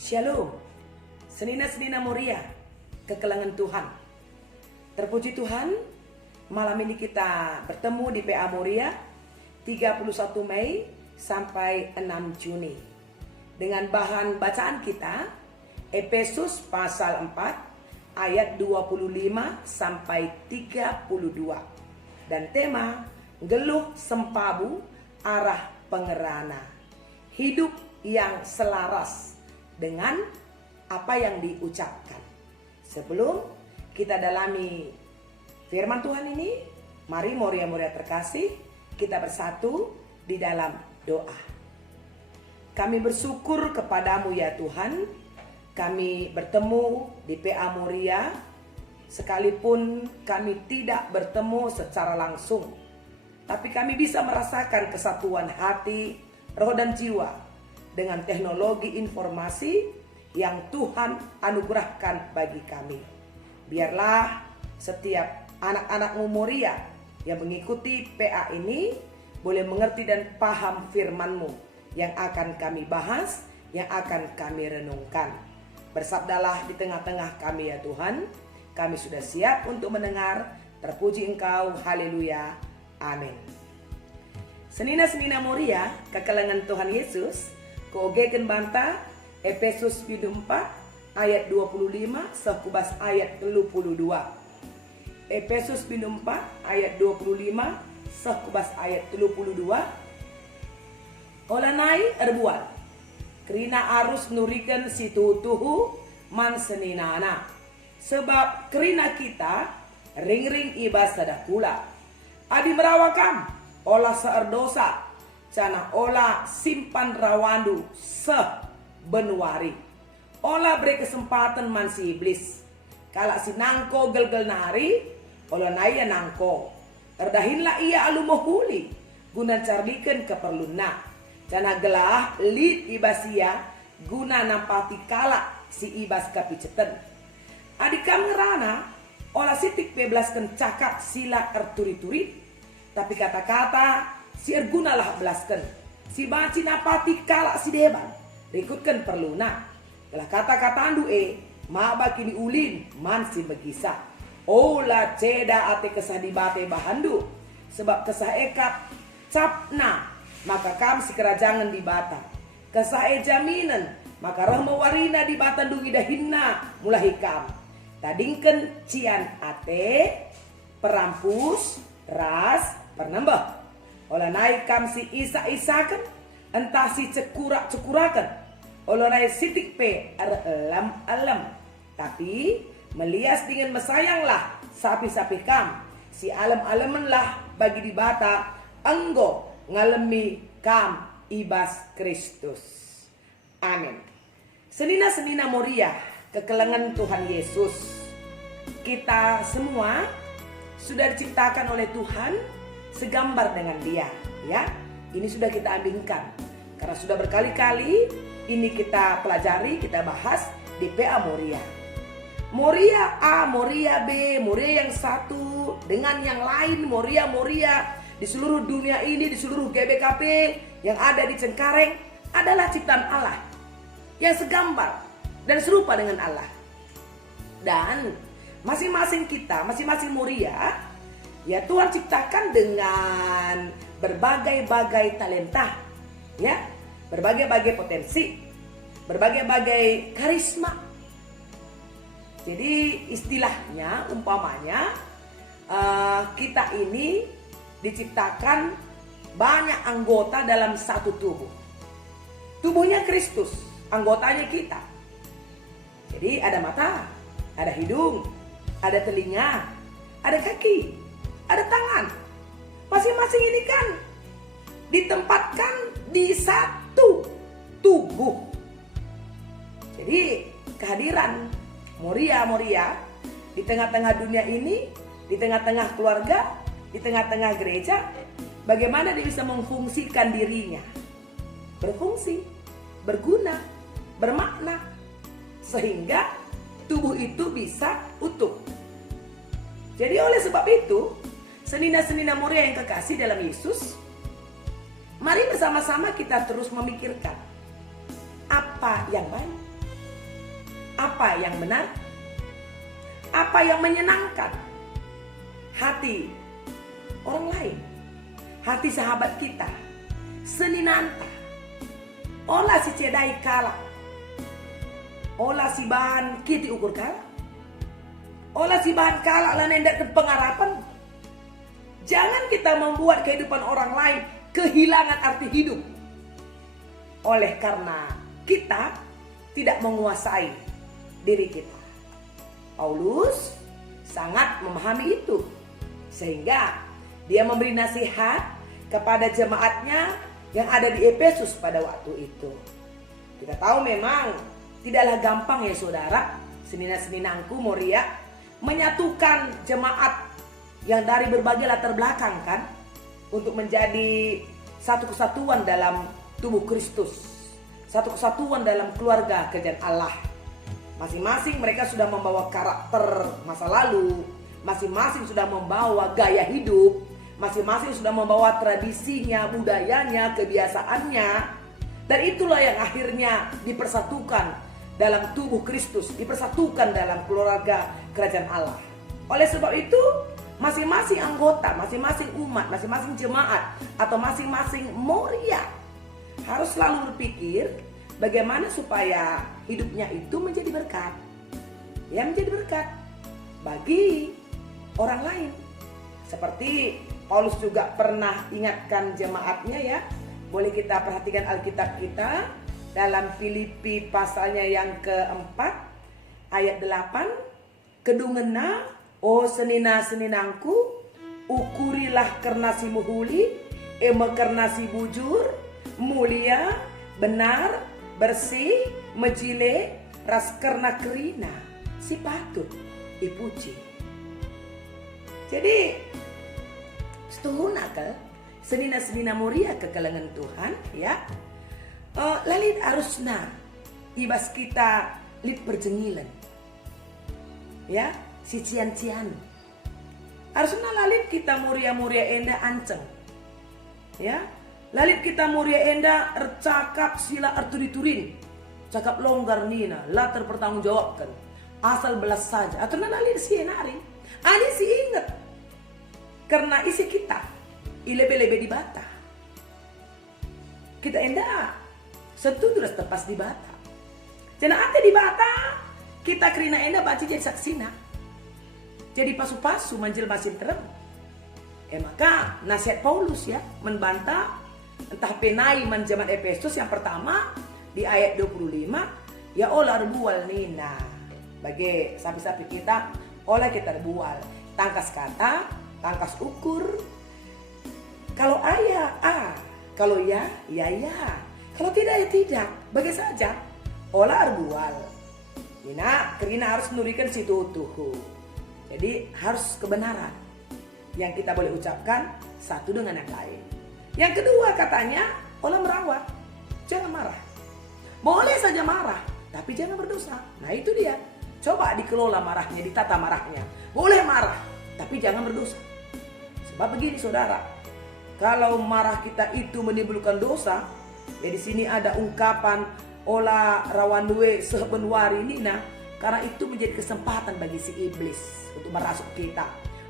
Shalom, senina-senina Moria, kekelangan Tuhan. Terpuji Tuhan, malam ini kita bertemu di PA Moria 31 Mei sampai 6 Juni. Dengan bahan bacaan kita, Efesus pasal 4 ayat 25 sampai 32. Dan tema, geluh sempabu arah pengerana. Hidup yang selaras dengan apa yang diucapkan. Sebelum kita dalami firman Tuhan ini, mari Moria-Moria terkasih, kita bersatu di dalam doa. Kami bersyukur kepadamu ya Tuhan, kami bertemu di PA Moria, sekalipun kami tidak bertemu secara langsung, tapi kami bisa merasakan kesatuan hati, roh dan jiwa dengan teknologi informasi yang Tuhan anugerahkan bagi kami. Biarlah setiap anak-anakmu Moria yang mengikuti PA ini boleh mengerti dan paham firman-Mu yang akan kami bahas, yang akan kami renungkan. Bersabdalah di tengah-tengah kami ya Tuhan. Kami sudah siap untuk mendengar. Terpuji Engkau, haleluya, amin. Senina-senina Moria, kekelangan Tuhan Yesus, Koogeken banta Efesus 4 ayat 25 sekubas ayat 32. Efesus 4 ayat 25 sekubas ayat 32. Olanai erbual kerina arus nurikan situ tuhu man seninana. Sebab kerina kita ring-ring ibas sadakula. Adi merawakam olah seerdosa. Cana olah simpan rawandu sebenuari. Olah beri kesempatan man si iblis. Kalak si nangko gel-gel nari, olah naya nangko. Terdahinlah ia alumohuli. Guna cardikan keperluna. Cana gelah lid ibasia. Guna nampati kalak si ibas kapiceten. Adikam ngerana, olah sitik beblaskan cakap sila erturi-turi. Tapi kata-kata si ergunalah belaskan. Si baci napati kalak si deban. Rikutkan perluna. Telah kata-kata andu ma baki diulin man si begisa. Ola ceda ate kesah dibate bahandu. Sebab kesah ekap capna. Maka kam si kerajangan dibata. Kesah jaminan. Maka rahma warina dibata dungi dahinna mulai kam. Tadingken cian ate. Perampus. Ras. Pernambah. Olah naik kam si isa-isakan, entah si cekurak-cekurakan. Olah naik sitik pe alam-alam. Tapi melias dengan mesayanglah sapi-sapi kam. Si alam-alamanlah bagi dibata enggo ngalemi kam ibas Kristus. Amin. Senina-senina Moria, kekelangan Tuhan Yesus. Kita semua sudah diciptakan oleh Tuhan segambar dengan dia, ya. Ini sudah kita ambilkan karena sudah berkali-kali ini kita pelajari, kita bahas di PA Moria. Moria A, Moria B, Moria yang satu dengan yang lain, Moria di seluruh dunia ini, di seluruh GBKP yang ada di Cengkareng adalah ciptaan Allah yang segambar dan serupa dengan Allah. Dan masing-masing kita, masing-masing Moria, ya Tuhan ciptakan dengan berbagai-bagai talenta, ya, berbagai-bagai potensi, berbagai-bagai karisma. Jadi istilahnya, umpamanya kita ini diciptakan banyak anggota dalam satu tubuh. Tubuhnya Kristus, anggotanya kita. Jadi ada mata, ada hidung, ada telinga, ada kaki, ada tangan. Masing-masing ini kan ditempatkan di satu tubuh. Jadi kehadiran Moria di tengah-tengah dunia ini, di tengah-tengah keluarga, di tengah-tengah gereja, bagaimana dia bisa memfungsikan dirinya. Berfungsi, berguna, bermakna. Sehingga tubuh itu bisa utuh. Jadi oleh sebab itu, senina-senina Moria yang kekasih dalam Yesus, mari bersama-sama kita terus memikirkan apa yang baik, apa yang benar, apa yang menyenangkan hati orang lain, hati sahabat kita, seninanta. Olah si cedai kalah, olah si bahan kiti ukur kalah, olah si bahan kalah lah nendak pengharapan. Jangan kita membuat kehidupan orang lain kehilangan arti hidup oleh karena kita tidak menguasai diri kita. Paulus sangat memahami itu, sehingga dia memberi nasihat kepada jemaatnya yang ada di Efesus pada waktu itu. Kita tahu memang tidaklah gampang ya saudara, senina-seninangku Moria, menyatukan jemaat yang dari berbagai latar belakang kan, untuk menjadi satu kesatuan dalam tubuh Kristus, satu kesatuan dalam keluarga kerajaan Allah. Masing-masing mereka sudah membawa karakter masa lalu, masing-masing sudah membawa gaya hidup, masing-masing sudah membawa tradisinya, budayanya, kebiasaannya. Dan itulah yang akhirnya dipersatukan dalam tubuh Kristus, dipersatukan dalam keluarga kerajaan Allah. Oleh sebab itu, masing-masing anggota, masing-masing umat, masing-masing jemaat, atau masing-masing Moria harus selalu berpikir bagaimana supaya hidupnya itu menjadi berkat. Ya, menjadi berkat bagi orang lain. Seperti Paulus juga pernah ingatkan jemaatnya ya. Boleh kita perhatikan Alkitab kita dalam Filipi pasalnya yang keempat ayat 8. Kedungena o senina-seninangku, ukurilah karena si muhuli, karena si bujur, mulia, benar, bersih, mejile, ras karena kerina, si patut ipuji. Jadi setuhun akal senina-senina Moria ke kalangan Tuhan ya. Lalit harusna ibas kita lit perjengilan ya, si cian-cian harusna lalit kita Moria-Moria enda anceng ya, lalit kita Moria enda ercakap sila erturi-turin, cakap longgar nina lah terpertanggungjawabkan asal belas saja atau lalit si enari ali si ingat karena isi kita ilebe-lebe di bata kita enda sentuh terus tepas di bata jana ate di bata kita kerina enda baca jadi saksina jadi pasu-pasu manjil masin terem. Maka nasihat Paulus ya membantah entah penai menjaman Efesus yang pertama di ayat 25 ya olah rebual nina bagi sapi-sapi kita olah kita rebual tangkas kata tangkas ukur, kalau ayah kalau ya ya ya, kalau tidak ya tidak, bagi saja olah rebual nina kerina harus menurikan situ tuhu. Jadi harus kebenaran yang kita boleh ucapkan satu dengan yang lain. Yang kedua katanya olah merawat, jangan marah. Boleh saja marah, tapi jangan berdosa. Nah itu dia. Coba dikelola marahnya, ditata marahnya. Boleh marah, tapi jangan berdosa. Sebab begini saudara, kalau marah kita itu menimbulkan dosa, ya di sini ada ungkapan olah rawan duwe sebenwari nina, karena itu menjadi kesempatan bagi si iblis untuk merasuk kita,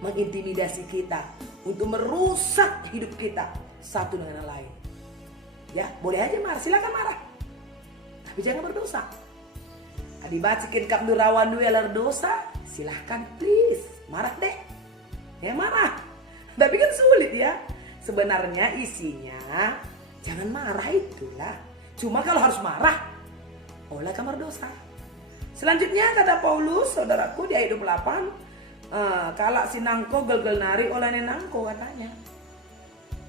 mengintimidasi kita, untuk merusak hidup kita satu dengan yang lain. Ya, boleh aja marah, silakan marah. Tapi jangan berdosa. Dibacikin kap nurawan duwe alar dosa, silahkan please, marah deh. Ya marah. Tapi kan sulit ya. Sebenarnya isinya jangan marah itulah. Cuma kalau harus marah, olah kamar dosa. Selanjutnya kata Paulus, saudaraku di ayat 28, kalak sinangko gel-gel nari olah nenangko katanya.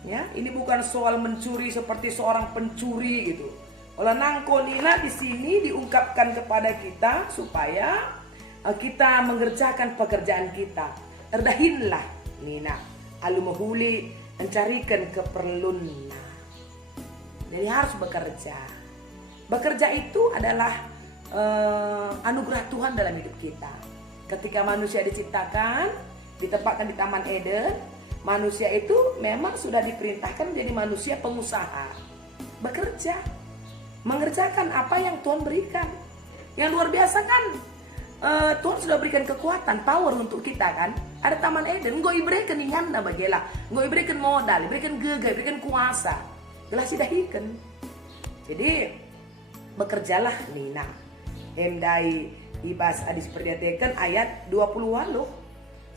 Ya, ini bukan soal mencuri seperti seorang pencuri gitu. Olah nangko nina di sini diungkapkan kepada kita supaya kita mengerjakan pekerjaan kita. Erdahinlah nina, alu mahuli mencarikan keperluan. Jadi harus bekerja. Bekerja itu adalah anugerah Tuhan dalam hidup kita. Ketika manusia diciptakan, ditempatkan di Taman Eden, manusia itu memang sudah diperintahkan menjadi manusia pengusaha. Bekerja, mengerjakan apa yang Tuhan berikan. Yang luar biasa kan, Tuhan sudah berikan kekuatan, power untuk kita kan. Ada Taman Eden, Ngo iberikan nyanda bagela, Ngo iberikan modal, iberikan gegah, iberikan kuasa. Gelas dahikan. Jadi bekerjalah Nina. Emdai ibas adis perdiatekan ayat 20-an loh.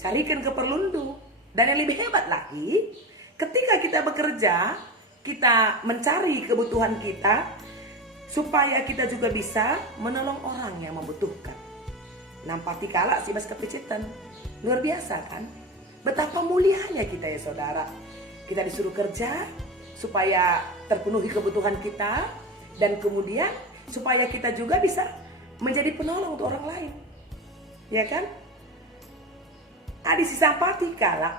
Carikan keperlundu. Dan yang lebih hebat lagi, ketika kita bekerja, kita mencari kebutuhan kita, supaya kita juga bisa menolong orang yang membutuhkan. Nampati kala si bas kepicitan. Luar biasa kan? Betapa mulianya kita ya saudara. Kita disuruh kerja supaya terpenuhi kebutuhan kita, dan kemudian supaya kita juga bisa menjadi penolong untuk orang lain. Ya kan? Adi si sampati kala.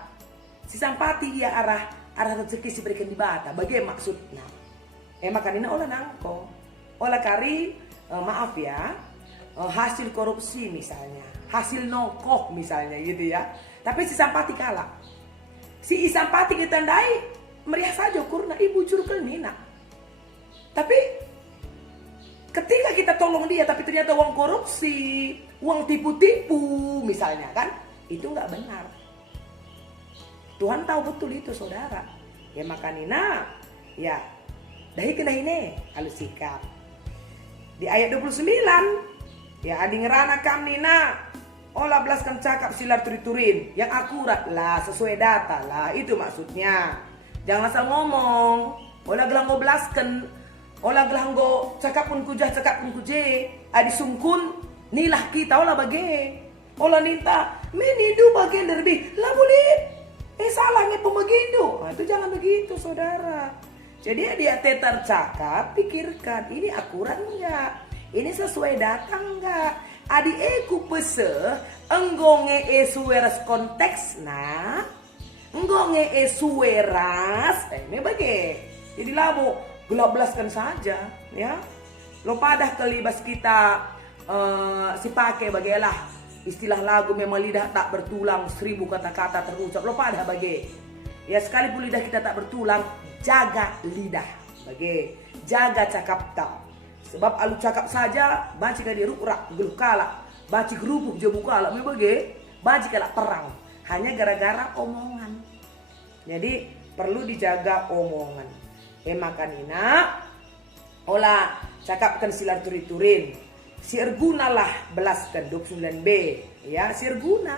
Si sampati ya arah rezeki si berikan di bata. Bagaimana maksudnya? Makanina olah nangko. Olah kari, maaf ya, hasil korupsi misalnya, hasil nokoh misalnya gitu ya. Tapi si sampati kalah. Si isampati kita tandai meriah saja kurna ibu curkel nina. Tapi ketika kita tolong dia tapi ternyata uang korupsi, uang tipu-tipu misalnya kan, itu nggak benar. Tuhan tahu betul itu saudara. Ya makanina, ya dahi kena ini halus sikap. Di ayat 29, ya adi ngerana kam nina, olah belaskan cakap silar turiturin, yang akurat lah, sesuai data lah, itu maksudnya. Jangan asal ngomong, olah gelanggo belaskan, olah gelanggo cakap pun kujah, cakap pun kuje, adi sungkun, nilah kita olah bage, olah ninta, menidu bagian derbi, lah bulit, salahnya pembegitu, nah, itu jangan begitu saudara. Jadi dia tetar cakap, pikirkan ini akurat enggak? Ini sesuai data enggak? Adi eku pese, enggonge sueras konteks nah, enggonge sueras, ini bagi. Jadi labo gelap belaskan saja, ya. Lo padah kelibas kita si pakai bagilah istilah lagu memang lidah tak bertulang 1000 kata-kata terucap. Lo padah bagi. Ya sekalipun lidah kita tak bertulang, jaga lidah, bagi jaga cakap tak. Sebab alu cakap saja, baci kali rukrak geluh kala, baci gerubuk jebu kala, bagi baci kala perang, hanya gara-gara omongan. Jadi perlu dijaga omongan. Makanina, olah cakapkan silar turi-turin, sirgunalah belaskan 29b, ya sirguna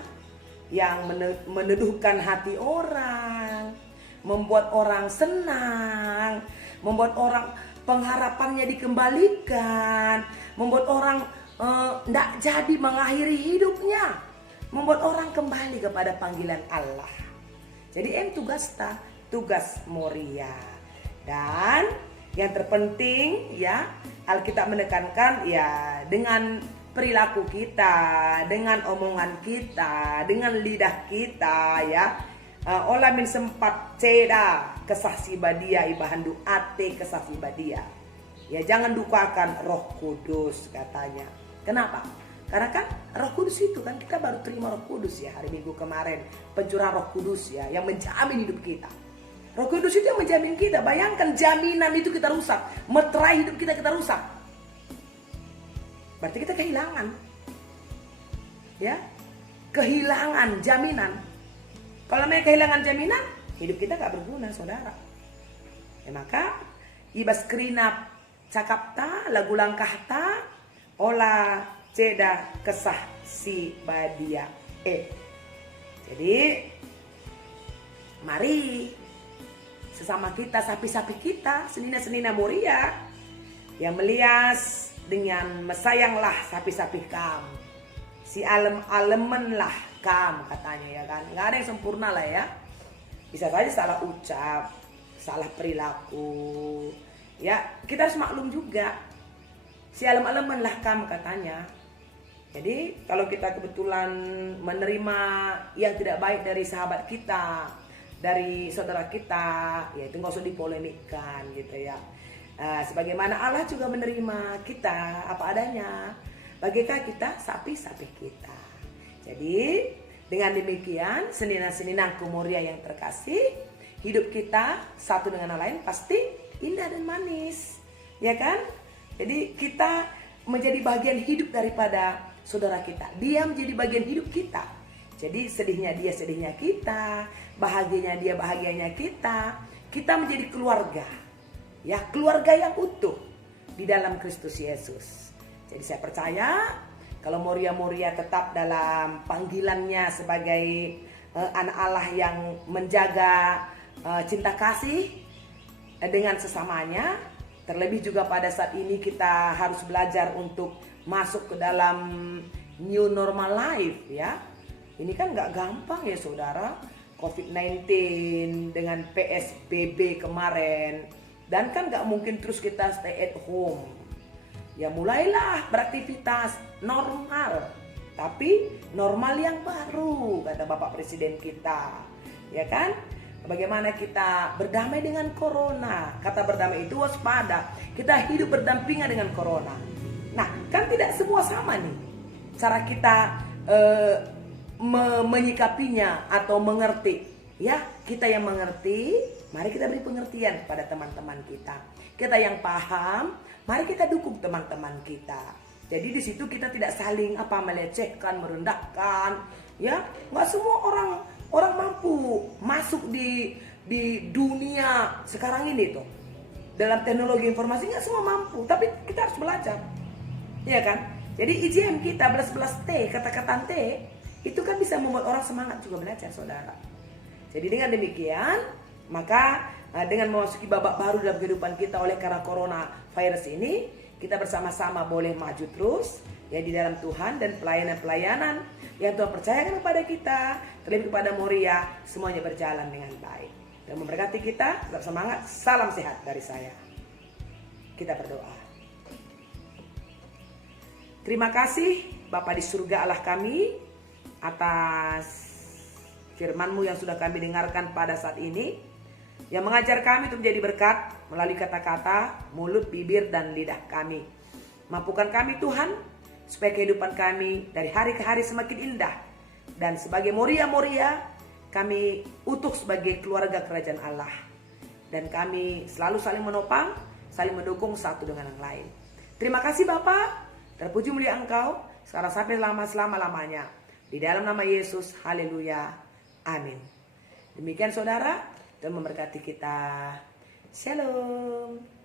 yang meneduhkan hati orang, membuat orang senang, membuat orang pengharapannya dikembalikan, membuat orang tidak jadi mengakhiri hidupnya, membuat orang kembali kepada panggilan Allah. Jadi tugas Moria. Dan yang terpenting ya, Alkitab menekankan ya dengan perilaku kita, dengan omongan kita, dengan lidah kita ya. Olah min sempat ceda kesah sibadia ibahandu ate kesah sibadia. Ya jangan dukakan Roh Kudus katanya. Kenapa? Karena kan Roh Kudus itu kan kita baru terima Roh Kudus ya hari Minggu kemarin, pencurahan Roh Kudus ya yang menjamin hidup kita. Roh Kudus itu yang menjamin kita. Bayangkan jaminan itu kita rusak, meterai hidup kita rusak. Berarti kita kehilangan. Ya. Kehilangan jaminan. Kalau mereka kehilangan jaminan, hidup kita gak berguna, saudara. Ya maka ibas kerina cakap ta, lagu langkah ta, olah ceda kesah si badia. Jadi mari sesama kita, sapi-sapi kita, senina-senina Moria yang melias dengan mesayanglah sapi-sapi kam, si alem-alemen lah kam katanya ya kan. Nggak ada yang sempurna lah ya, bisa saja salah ucap, salah perilaku ya, kita harus maklum juga si alem-alemen lah kam katanya. Jadi kalau kita kebetulan menerima yang tidak baik dari sahabat kita, dari saudara kita, ya itu nggak usah dipolemikkan gitu ya. Sebagaimana Allah juga menerima kita apa adanya, bagaikan kita sapi-sapi kita. Jadi dengan demikian senina-senina Moria yang terkasih, hidup kita satu dengan yang lain pasti indah dan manis, ya kan? Jadi kita menjadi bagian hidup daripada saudara kita. Dia menjadi bagian hidup kita. Jadi sedihnya dia sedihnya kita, bahagianya dia bahagianya kita. Kita menjadi keluarga. Ya, keluarga yang utuh di dalam Kristus Yesus. Jadi saya percaya kalau Moria tetap dalam panggilannya sebagai anak Allah yang menjaga cinta kasih dengan sesamanya, terlebih juga pada saat ini kita harus belajar untuk masuk ke dalam new normal life ya. Ini kan gak gampang ya saudara, COVID-19 dengan PSBB kemarin, dan kan gak mungkin terus kita stay at home. Ya mulailah beraktivitas normal, tapi normal yang baru kata Bapak Presiden kita, ya kan? Bagaimana kita berdamai dengan corona. Kata berdamai itu waspada. Kita hidup berdampingan dengan corona. Nah, kan tidak semua sama nih cara kita menyikapinya atau mengerti. Ya, kita yang mengerti, mari kita beri pengertian kepada teman-teman kita. Kita yang paham, mari kita dukung teman-teman kita. Jadi di situ kita tidak saling melecehkan, merendahkan. Ya, nggak semua orang mampu masuk di dunia sekarang ini tuh. Dalam teknologi informasi nggak semua mampu, tapi kita harus belajar, ya kan? Jadi IJM kita belas T, kata-kata T itu kan bisa membuat orang semangat juga belajar, saudara. Jadi dengan demikian, maka dengan memasuki babak baru dalam kehidupan kita oleh karena corona virus ini, kita bersama-sama boleh maju terus ya di dalam Tuhan, dan pelayanan-pelayanan yang Tuhan percayakan kepada kita, terlebih kepada Moria, semuanya berjalan dengan baik. Dan memberkati kita, tetap semangat, salam sehat dari saya. Kita berdoa. Terima kasih Bapa di surga Allah kami atas firman-Mu yang sudah kami dengarkan pada saat ini, yang mengajar kami untuk menjadi berkat melalui kata-kata, mulut, bibir, dan lidah kami. Mampukan kami Tuhan, supaya kehidupan kami dari hari ke hari semakin indah. Dan sebagai Moria, kami utuh sebagai keluarga kerajaan Allah. Dan kami selalu saling menopang, saling mendukung satu dengan yang lain. Terima kasih Bapa, terpuji mulia Engkau, sekarang sampai selama-lamanya. Di dalam nama Yesus, haleluya, amin. Demikian saudara, dan memberkati kita. Shalom.